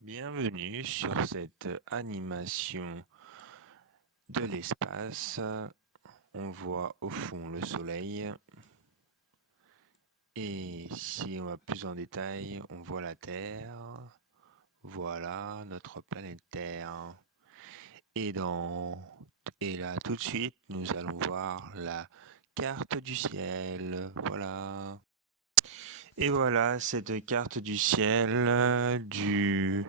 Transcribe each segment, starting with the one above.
Bienvenue sur cette animation de l'espace. On voit au fond le soleil. Et si on va plus en détail, on voit la Terre. Voilà notre planète Terre. Et là tout de suite, nous allons voir la carte du ciel. Voilà. Et voilà cette carte du ciel du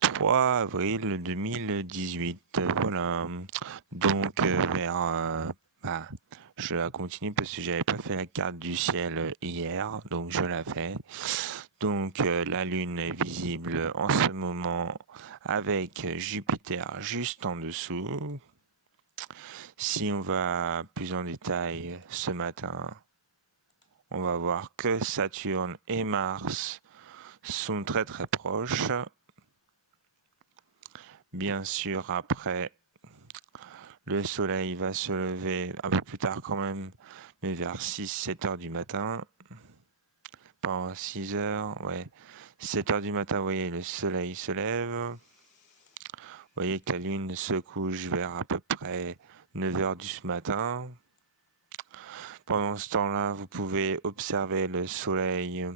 3 avril 2018. Voilà. Donc, bah, je la continue parce que j'avais pas fait la carte du ciel hier, donc je la fais. Donc, la Lune est visible en ce moment avec Jupiter juste en dessous. Si on va plus en détail ce matin, on va voir que Saturne et Mars sont très très proches. Bien sûr, après, le soleil va se lever un peu plus tard quand même, mais vers 6-7 heures du matin. Pas 6 heures, ouais. 7 heures du matin, vous voyez, le soleil se lève. Vous voyez que la lune se couche vers à peu près 9 heures du matin. Pendant ce temps-là, vous pouvez observer le soleil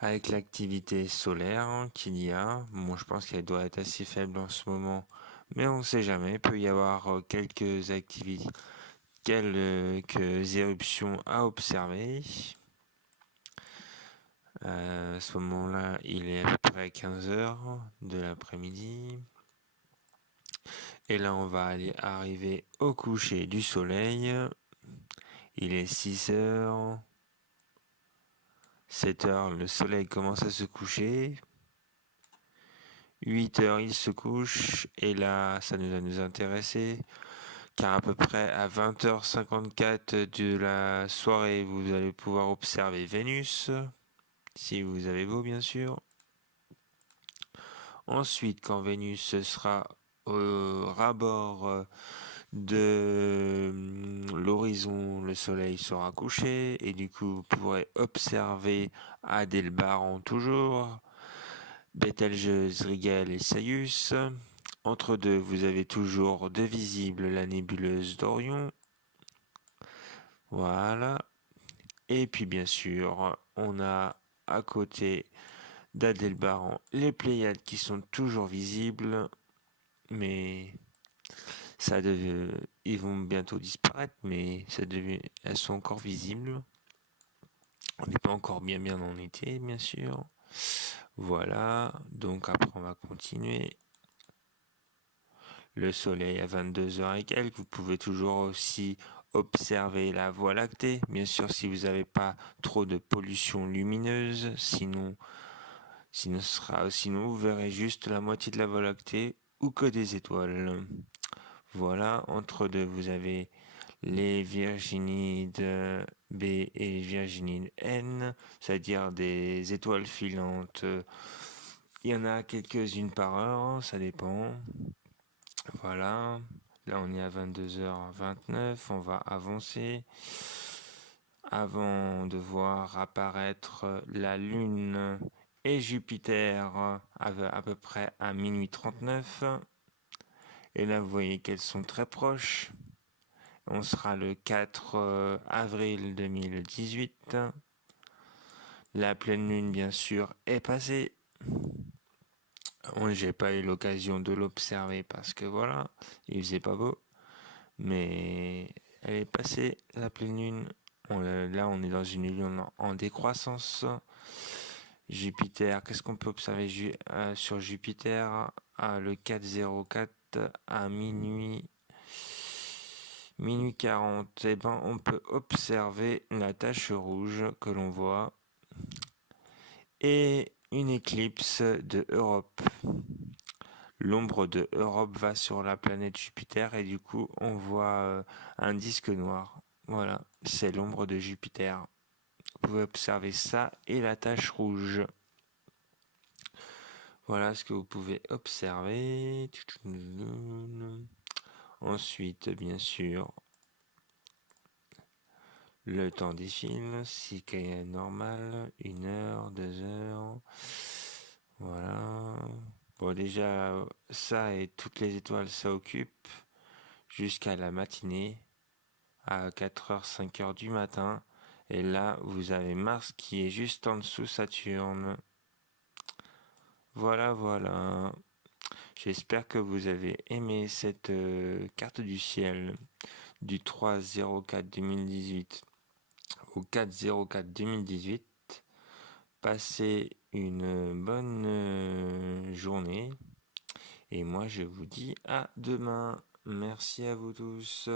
avec l'activité solaire qu'il y a. Bon, je pense qu'elle doit être assez faible en ce moment, mais on ne sait jamais. Il peut y avoir quelques activités, quelques éruptions à observer. À ce moment-là, il est à peu près 15 heures de l'après-midi. Et là, on va arriver au coucher du soleil. Il est 6 heures. 7 heures, le soleil commence à se coucher. 8 heures, il se couche. Et là, ça va nous intéresser. Car à peu près à 20h54 de la soirée, vous allez pouvoir observer Vénus. Si vous avez beau, bien sûr. Ensuite, quand Vénus sera au rabord de l'horizon, le soleil sera couché et du coup vous pourrez observer Adélbaran toujours, Bételgeuse, Rigel et Sirius. Entre deux, vous avez toujours de visible la nébuleuse d'Orion. Voilà. Et puis bien sûr, on a à côté d'Adélbaran les Pléiades qui sont toujours visibles, mais ils vont bientôt disparaître, mais elles sont encore visibles. On n'est pas encore bien en été, bien sûr. Voilà, donc après on va continuer. Le soleil à 22 heures et quelques, vous pouvez toujours aussi observer la Voie lactée, bien sûr si vous n'avez pas trop de pollution lumineuse, sinon vous verrez juste la moitié de la Voie lactée ou que des étoiles. Voilà, entre deux, vous avez les Virginides B et les Virginides N, c'est-à-dire des étoiles filantes. Il y en a quelques-unes par heure, ça dépend. Voilà, là on est à 22h29, on va avancer. Avant de voir apparaître la Lune et Jupiter à peu près à minuit 39. Et là, vous voyez qu'elles sont très proches. On sera le 4 avril 2018. La pleine lune, bien sûr, est passée. J'ai pas eu l'occasion de l'observer parce que voilà, il faisait pas beau. Mais elle est passée, la pleine lune. Là, on est dans une lune en décroissance. Jupiter, qu'est-ce qu'on peut observer sur Jupiter le 4-04 à minuit 40, eh ben, on peut observer la tache rouge que l'on voit et une éclipse de Europe. L'ombre de Europe va sur la planète Jupiter et du coup on voit un disque noir. Voilà, c'est l'ombre de Jupiter. Vous pouvez observer ça et la tache rouge. Voilà ce que vous pouvez observer. Ensuite, bien sûr, Le temps défile, cycle normal, 1 heure, 2 heures. Voilà. Bon, déjà, ça et toutes les étoiles, ça occupe jusqu'à la matinée, à 4 heures, 5 heures du matin. Et là, vous avez Mars qui est juste en dessous Saturne. Voilà, voilà. J'espère que vous avez aimé cette carte du ciel du 3-04-2018 au 4-04-2018. Passez une bonne journée. Et moi, je vous dis à demain. Merci à vous tous.